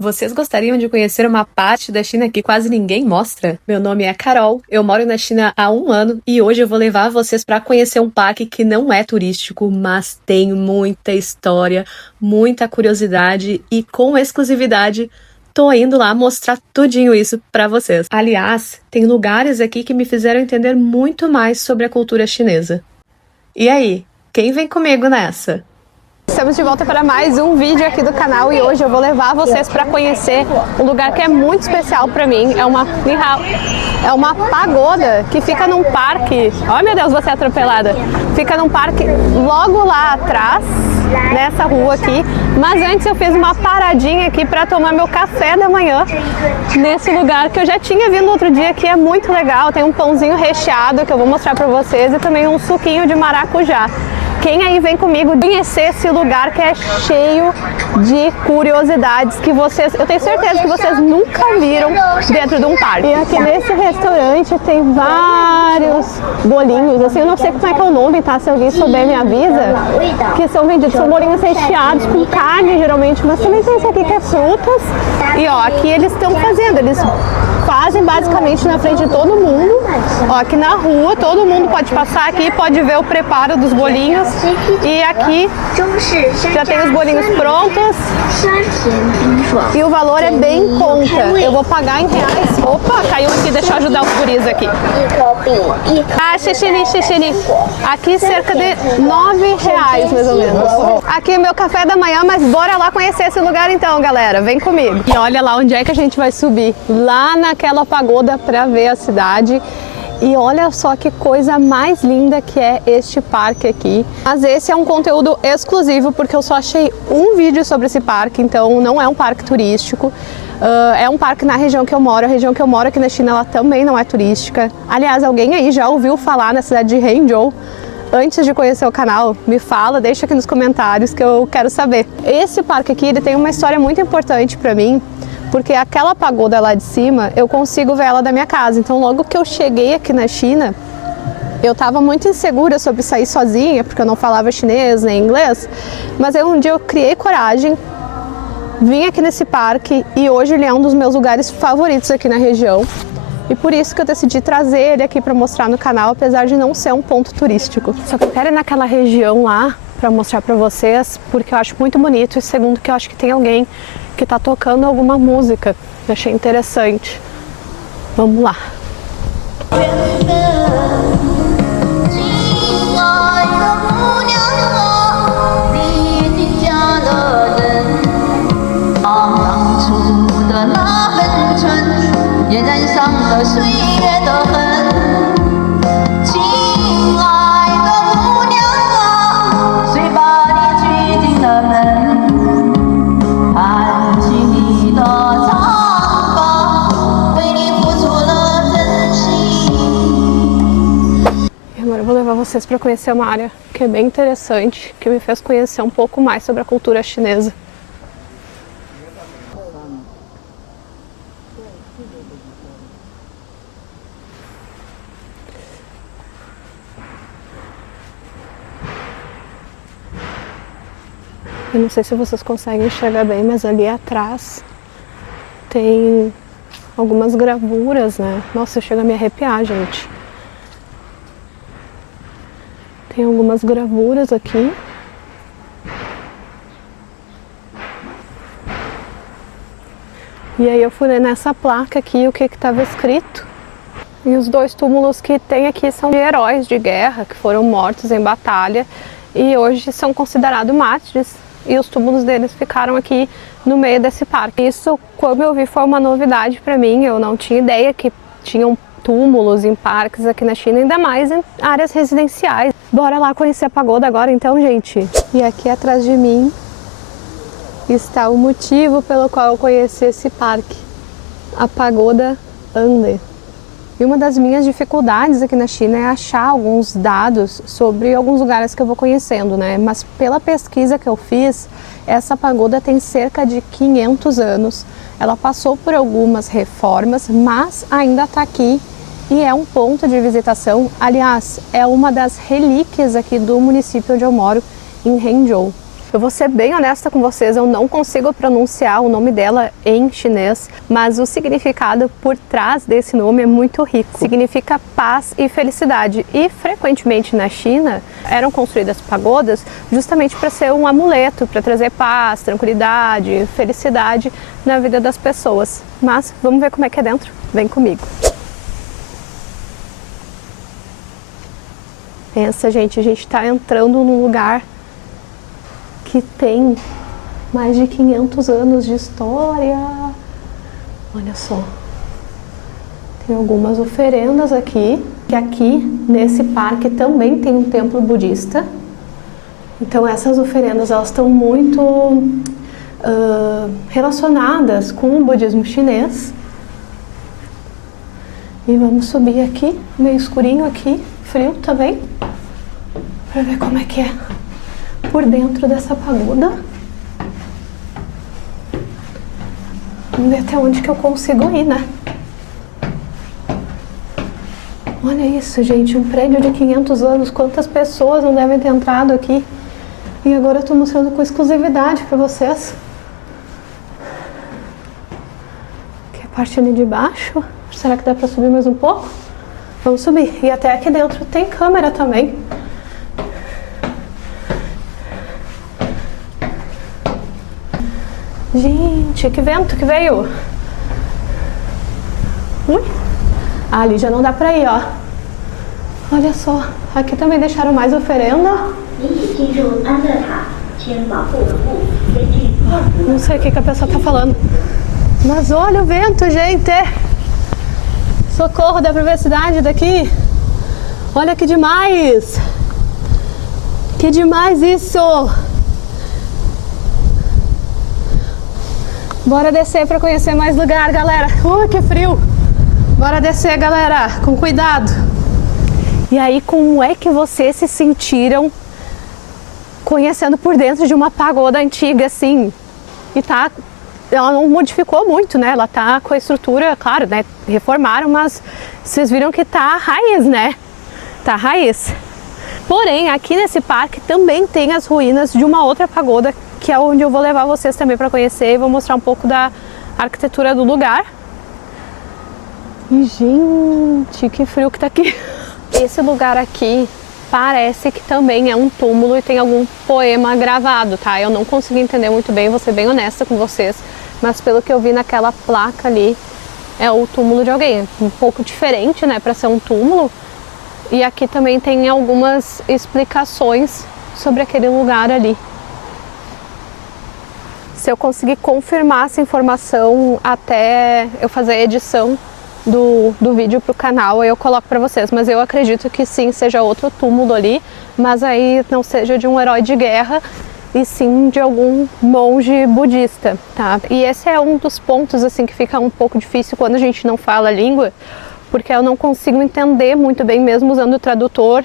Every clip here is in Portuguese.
Vocês gostariam de conhecer uma parte da China que quase ninguém mostra? Meu nome é Carol, eu moro na China há 1 ano e hoje eu vou levar vocês para conhecer um parque que não é turístico, mas tem muita história, muita curiosidade e com exclusividade tô indo lá mostrar tudinho isso para vocês. Aliás, tem lugares aqui que me fizeram entender muito mais sobre a cultura chinesa. E aí, quem vem comigo nessa? Estamos de volta para mais um vídeo aqui do canal e hoje eu vou levar vocês para conhecer um lugar que é muito especial para mim. É uma pagoda que fica num parque. Oh meu Deus, você é atropelada. Fica num parque logo lá atrás, nessa rua aqui. Mas antes eu fiz uma paradinha aqui para tomar meu café da manhã nesse lugar que eu já tinha vindo outro dia, que é muito legal. Tem um pãozinho recheado que eu vou mostrar para vocês e também um suquinho de maracujá. Quem aí vem comigo conhecer esse lugar que é cheio de curiosidades que eu tenho certeza que vocês nunca viram dentro de um parque. E aqui nesse restaurante tem vários bolinhos, assim, eu não sei como é que é o nome, tá? Se alguém souber me avisa, que são vendidos, são bolinhos recheados com carne geralmente, mas também tem esse aqui que é frutas. E ó, aqui eles estão fazendo, eles fazem basicamente na frente de todo mundo. Ó, aqui na rua todo mundo pode passar aqui, pode ver o preparo dos bolinhos. E aqui já tem os bolinhos prontos. E o valor é bem em conta. Eu vou pagar em reais. Opa, caiu aqui, deixa eu ajudar os guris aqui. Ah, xixiri. Aqui cerca de R$9 mais ou menos. Aqui é meu café da manhã, mas bora lá conhecer esse lugar então, galera. Vem comigo. E olha lá onde é que a gente vai subir. Lá naquela pagoda para ver a cidade. E olha só que coisa mais linda que é este parque aqui. Mas esse é um conteúdo exclusivo porque eu só achei um vídeo sobre esse parque, então não é um parque turístico. É um parque na região que eu moro. A região que eu moro aqui na China, ela também não é turística. Aliás, alguém aí já ouviu falar na cidade de Hangzhou? Antes de conhecer o canal, me fala, deixa aqui nos comentários que eu quero saber. Esse parque aqui, ele tem uma história muito importante para mim, porque aquela pagoda lá de cima, eu consigo ver ela da minha casa. Então, logo que eu cheguei aqui na China, eu estava muito insegura sobre sair sozinha, porque eu não falava chinês nem inglês. Mas aí um dia eu criei coragem, vim aqui nesse parque e hoje ele é um dos meus lugares favoritos aqui na região. E por isso que eu decidi trazer ele aqui para mostrar no canal, apesar de não ser um ponto turístico. Só que eu quero ir naquela região lá para mostrar para vocês, porque eu acho muito bonito e segundo que eu acho que tem alguém que tá tocando alguma música. Eu achei interessante. Vamos lá. Vocês para conhecer uma área que é bem interessante, que me fez conhecer um pouco mais sobre a cultura chinesa. Eu não sei se vocês conseguem enxergar bem, mas ali atrás tem algumas gravuras, né? Nossa, chega a me arrepiar, gente. Tem algumas gravuras aqui. E aí eu fui ler nessa placa aqui o que estava escrito. E os 2 túmulos que tem aqui são de heróis de guerra que foram mortos em batalha e hoje são considerados mártires. E os túmulos deles ficaram aqui no meio desse parque. Isso, quando eu vi, foi uma novidade para mim. Eu não tinha ideia que tinham túmulos em parques aqui na China, ainda mais em áreas residenciais. Bora lá conhecer a pagoda agora então, gente. E aqui atrás de mim está o motivo pelo qual eu conheci esse parque, a pagoda Ande. E uma das minhas dificuldades aqui na China é achar alguns dados sobre alguns lugares que eu vou conhecendo, né? Mas pela pesquisa que eu fiz, essa pagoda tem cerca de 500 anos. Ela passou por algumas reformas, mas ainda está aqui e é um ponto de visitação. Aliás, é uma das relíquias aqui do município onde eu moro, em Hangzhou. Eu vou ser bem honesta com vocês, eu não consigo pronunciar o nome dela em chinês, mas o significado por trás desse nome é muito rico. Significa paz e felicidade. E frequentemente na China eram construídas pagodas justamente para ser um amuleto, para trazer paz, tranquilidade, felicidade na vida das pessoas. Mas vamos ver como é que é dentro? Vem comigo. Pensa, gente, a gente está entrando num lugar que tem mais de 500 anos de história. Olha só. Tem algumas oferendas aqui. E aqui, nesse parque, também tem um templo budista. Então essas oferendas, elas estão muito relacionadas com o budismo chinês. E vamos subir aqui, meio escurinho aqui, frio também, para ver como é que é por dentro dessa pagoda. Vamos ver até onde que eu consigo ir, né? Olha isso, gente, um prédio de 500 anos, quantas pessoas não devem ter entrado aqui? E agora eu tô mostrando com exclusividade para vocês. Aqui é a parte ali de baixo. Será que dá para subir mais um pouco? Vamos subir. E até aqui dentro tem câmera também. Gente, que vento que veio! Ui! Ah, ali já não dá pra ir, ó. Olha só, aqui também deixaram mais oferenda. Não sei o que a pessoa tá falando. Mas olha o vento, gente! Socorro, dá pra ver a cidade daqui? Olha que demais! Que demais isso! Bora descer para conhecer mais lugar, galera. Que frio! Bora descer, galera, com cuidado. E aí, como é que vocês se sentiram conhecendo por dentro de uma pagoda antiga assim? E ela não modificou muito, né? Ela tá com a estrutura, claro, né? Reformaram, mas vocês viram que tá raiz, né? Tá raiz. Porém, aqui nesse parque também tem as ruínas de uma outra pagoda, que é onde eu vou levar vocês também para conhecer e vou mostrar um pouco da arquitetura do lugar. E, gente, que frio que tá aqui. Esse lugar aqui parece que também é um túmulo e tem algum poema gravado, tá? Eu não consegui entender muito bem, vou ser bem honesta com vocês, mas pelo que eu vi naquela placa ali, é o túmulo de alguém. Um pouco diferente, né, para ser um túmulo. E aqui também tem algumas explicações sobre aquele lugar ali. Se eu conseguir confirmar essa informação até eu fazer a edição do vídeo para o canal, aí eu coloco para vocês. Mas eu acredito que sim, seja outro túmulo ali, mas aí não seja de um herói de guerra, e sim de algum monge budista, tá? E esse é um dos pontos assim que fica um pouco difícil quando a gente não fala a língua, porque eu não consigo entender muito bem mesmo usando o tradutor,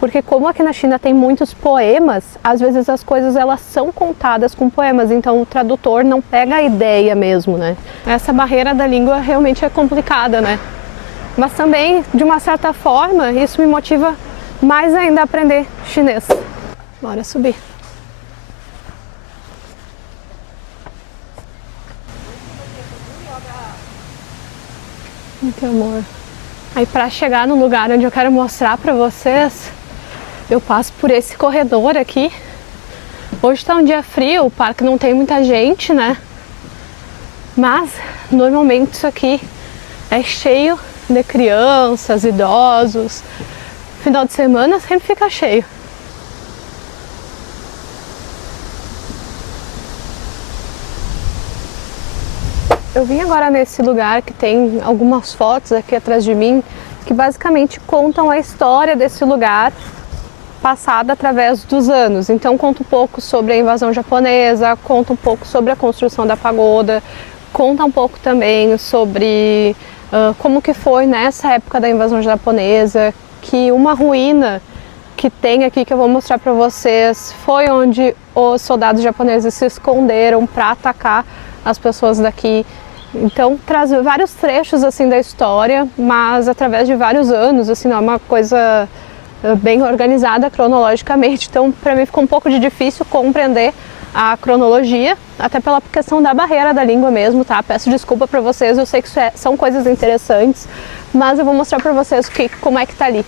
porque como aqui na China tem muitos poemas, às vezes as coisas elas são contadas com poemas, então o tradutor não pega a ideia mesmo, né? Essa barreira da língua realmente é complicada, né? Mas também, de uma certa forma, isso me motiva mais ainda a aprender chinês. Bora subir. Que amor. Aí para chegar no lugar onde eu quero mostrar para vocês, eu passo por esse corredor aqui. Hoje tá um dia frio, o parque não tem muita gente, né? Mas normalmente isso aqui é cheio de crianças, idosos. Final de semana sempre fica cheio. Eu vim agora nesse lugar que tem algumas fotos aqui atrás de mim que basicamente contam a história desse lugar passada através dos anos. Então conta um pouco sobre a invasão japonesa, conta um pouco sobre a construção da pagoda, conta um pouco também sobre como que foi nessa época da invasão japonesa, que uma ruína que tem aqui que eu vou mostrar para vocês foi onde os soldados japoneses se esconderam para atacar as pessoas daqui. Então traz vários trechos assim da história, mas através de vários anos, assim, não é uma coisa bem organizada cronologicamente, então para mim ficou um pouco de difícil compreender a cronologia, até pela questão da barreira da língua mesmo, tá? Peço desculpa para vocês, eu sei que são coisas interessantes, mas eu vou mostrar para vocês como é que tá ali.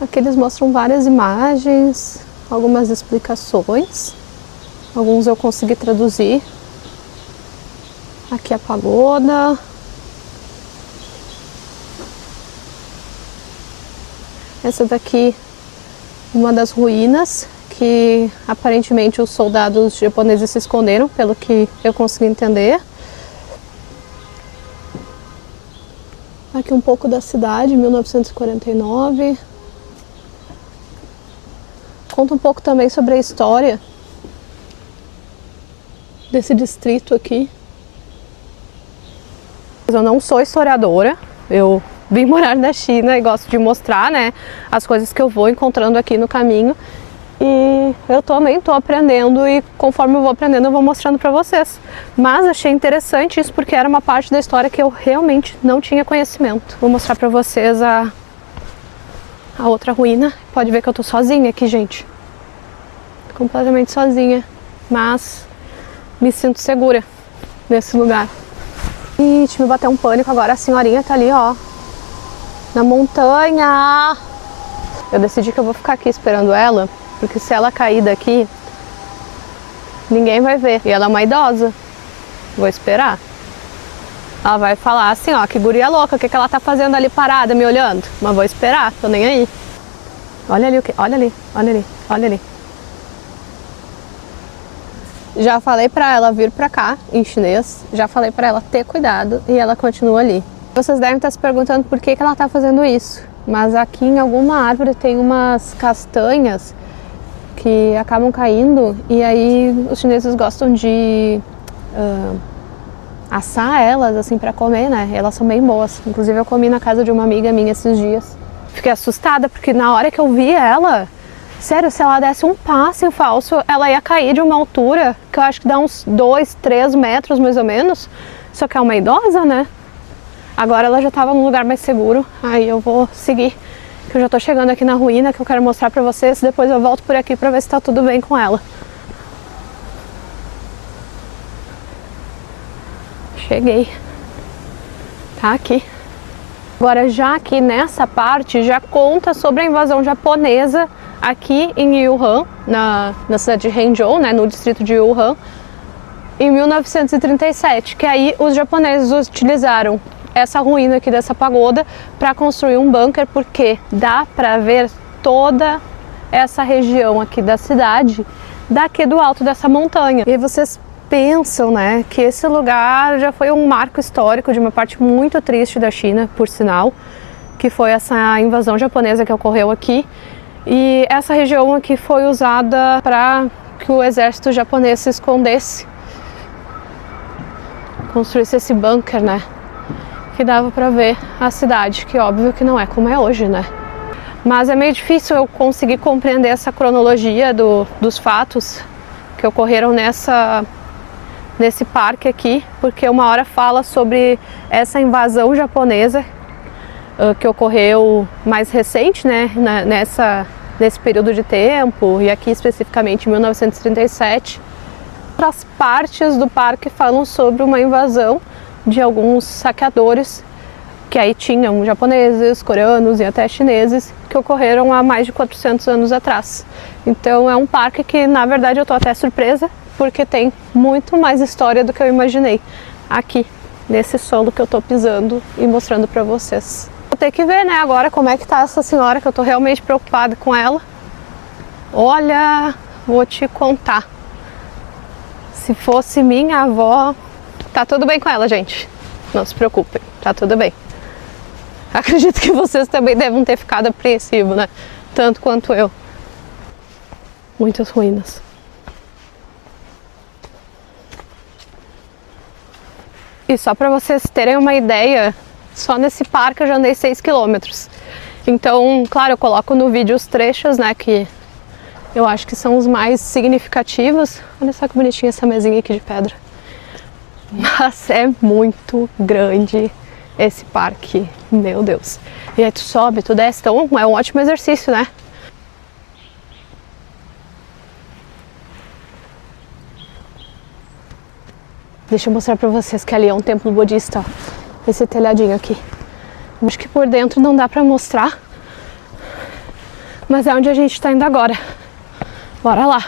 Aqui eles mostram várias imagens, algumas explicações, alguns eu consegui traduzir. Aqui a pagoda. Essa daqui, uma das ruínas que aparentemente os soldados japoneses se esconderam, pelo que eu consegui entender. Aqui um pouco da cidade, 1949. Conta um pouco também sobre a história desse distrito aqui. Eu não sou historiadora, eu vim morar na China e gosto de mostrar, né, as coisas que eu vou encontrando aqui no caminho. E eu também tô aprendendo e conforme eu vou aprendendo eu vou mostrando pra vocês. Mas achei interessante isso porque era uma parte da história que eu realmente não tinha conhecimento. Vou mostrar pra vocês a outra ruína. Pode ver que eu tô sozinha aqui, gente. Completamente sozinha. Mas me sinto segura nesse lugar. Ih, me bateu um pânico agora. A senhorinha tá ali, ó. Na montanha. Eu decidi que eu vou ficar aqui esperando ela. Porque se ela cair daqui, ninguém vai ver. E ela é uma idosa. Vou esperar. Ela vai falar assim, ó, que guria louca, o que ela tá fazendo ali parada, me olhando? Mas vou esperar, tô nem aí. Olha ali o que? Olha ali, olha ali, olha ali. Já falei pra ela vir pra cá, em chinês. Já falei pra ela ter cuidado e ela continua ali. Vocês devem estar se perguntando por que ela tá fazendo isso. Mas aqui em alguma árvore tem umas castanhas que acabam caindo e aí os chineses gostam de assar elas assim para comer, né? Elas são bem boas. Inclusive eu comi na casa de uma amiga minha esses dias. Fiquei assustada porque na hora que eu vi ela, sério, se ela desse um passo em falso, ela ia cair de uma altura que eu acho que dá uns 2, 3 metros mais ou menos. Só que é uma idosa, né? Agora ela já estava num lugar mais seguro, aí eu vou seguir. Eu já tô chegando aqui na ruína que eu quero mostrar pra vocês. Depois eu volto por aqui pra ver se tá tudo bem com ela. Cheguei. Tá aqui. Agora já aqui nessa parte já conta sobre a invasão japonesa aqui em Wuhan, na cidade de Hangzhou, né, no distrito de Wuhan, em 1937. Que aí os japoneses utilizaram essa ruína aqui dessa pagoda para construir um bunker, porque dá para ver toda essa região aqui da cidade daqui do alto dessa montanha. E aí vocês pensam, né, que esse lugar já foi um marco histórico de uma parte muito triste da China, por sinal, que foi essa invasão japonesa que ocorreu aqui. E essa região aqui foi usada para que o exército japonês se escondesse, construísse esse bunker, né? Que dava para ver a cidade, que óbvio que não é como é hoje, né? Mas é meio difícil eu conseguir compreender essa cronologia dos fatos que ocorreram nesse parque aqui, porque uma hora fala sobre essa invasão japonesa que ocorreu mais recente, né? Nesse período de tempo, e aqui especificamente em 1937. Outras partes do parque falam sobre uma invasão de alguns saqueadores, que aí tinham japoneses, coreanos e até chineses, que ocorreram há mais de 400 anos atrás. Então é um parque que, na verdade, eu tô até surpresa, porque tem muito mais história do que eu imaginei aqui, nesse solo que eu tô pisando e mostrando pra vocês. Vou ter que ver, né, agora como é que tá essa senhora, que eu tô realmente preocupada com ela. Olha, vou te contar. Se fosse minha avó... Tá tudo bem com ela, gente. Não se preocupem, tá tudo bem. Acredito que vocês também devem ter ficado apreensivos, né? Tanto quanto eu. Muitas ruínas. E só para vocês terem uma ideia, só nesse parque eu já andei 6 quilômetros. Então, claro, eu coloco no vídeo os trechos, né, que eu acho que são os mais significativos. Olha só que bonitinha essa mesinha aqui de pedra. Mas é muito grande esse parque, meu Deus. E aí tu sobe, tu desce, então é um ótimo exercício, né? Deixa eu mostrar pra vocês que ali é um templo budista, ó. Esse telhadinho aqui. Acho que por dentro não dá pra mostrar, mas é onde a gente tá indo agora. Bora lá.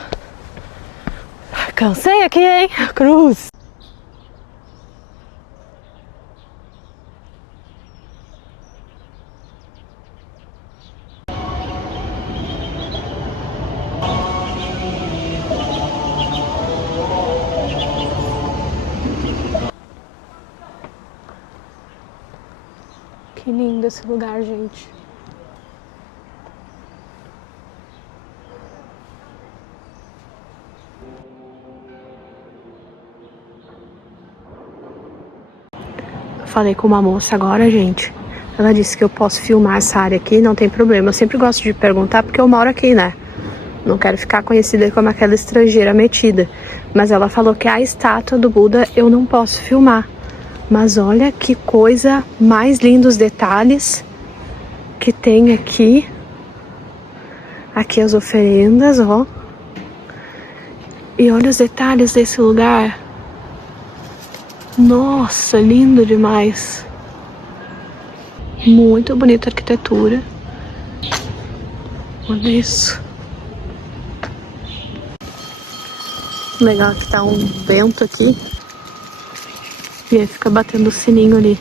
Cansei aqui, hein? Cruz. Que lindo esse lugar, gente. Falei com uma moça agora, gente. Ela disse que eu posso filmar essa área aqui, não tem problema. Eu sempre gosto de perguntar porque eu moro aqui, né? Não quero ficar conhecida como aquela estrangeira metida. Mas ela falou que a estátua do Buda eu não posso filmar. Mas olha que coisa mais linda os detalhes que tem aqui. Aqui as oferendas, ó. E olha os detalhes desse lugar. Nossa, lindo demais. Muito bonita a arquitetura. Olha isso. Legal que tá um vento aqui. E aí fica batendo o sininho ali.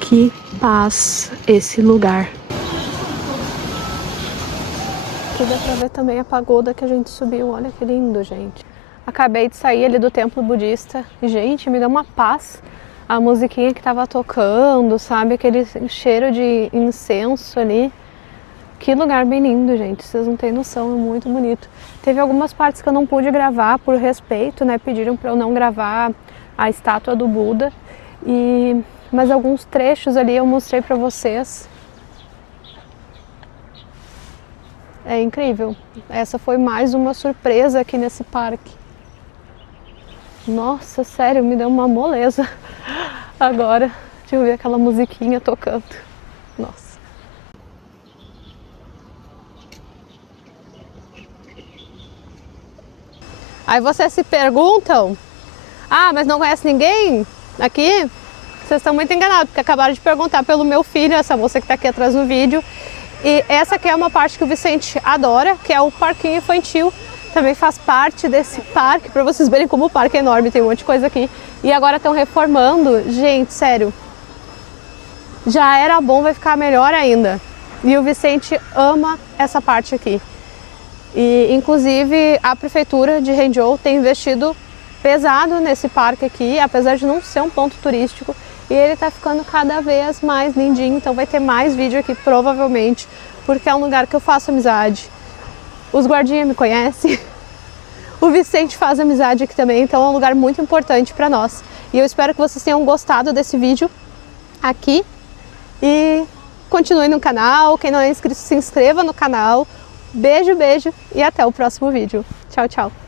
Que paz esse lugar. Aqui dá pra ver também a pagoda que a gente subiu. Olha que lindo, gente. Acabei de sair ali do templo budista. E, gente, me deu uma paz. A musiquinha que tava tocando, sabe? Aquele cheiro de incenso ali. Que lugar bem lindo, gente. Vocês não têm noção, é muito bonito. Teve algumas partes que eu não pude gravar por respeito, né? Pediram pra eu não gravar a estátua do Buda. Mas alguns trechos ali eu mostrei pra vocês. É incrível. Essa foi mais uma surpresa aqui nesse parque. Nossa, sério, me deu uma moleza agora de ouvir aquela musiquinha tocando. Nossa. Aí vocês se perguntam, mas não conhece ninguém aqui? Vocês estão muito enganados, porque acabaram de perguntar pelo meu filho, essa moça que está aqui atrás no vídeo. E essa aqui é uma parte que o Vicente adora, que é o parquinho infantil. Também faz parte desse parque, para vocês verem como o parque é enorme, tem um monte de coisa aqui. E agora estão reformando. Gente, sério, já era bom, vai ficar melhor ainda. E o Vicente ama essa parte aqui. E, inclusive, a prefeitura de Hangzhou tem investido pesado nesse parque aqui, apesar de não ser um ponto turístico. E ele tá ficando cada vez mais lindinho, então vai ter mais vídeo aqui, provavelmente, porque é um lugar que eu faço amizade. Os guardinhas me conhecem, o Vicente faz amizade aqui também, então é um lugar muito importante para nós. E eu espero que vocês tenham gostado desse vídeo aqui e continuem no canal. Quem não é inscrito, se inscreva no canal. Beijo, beijo e até o próximo vídeo. Tchau, tchau!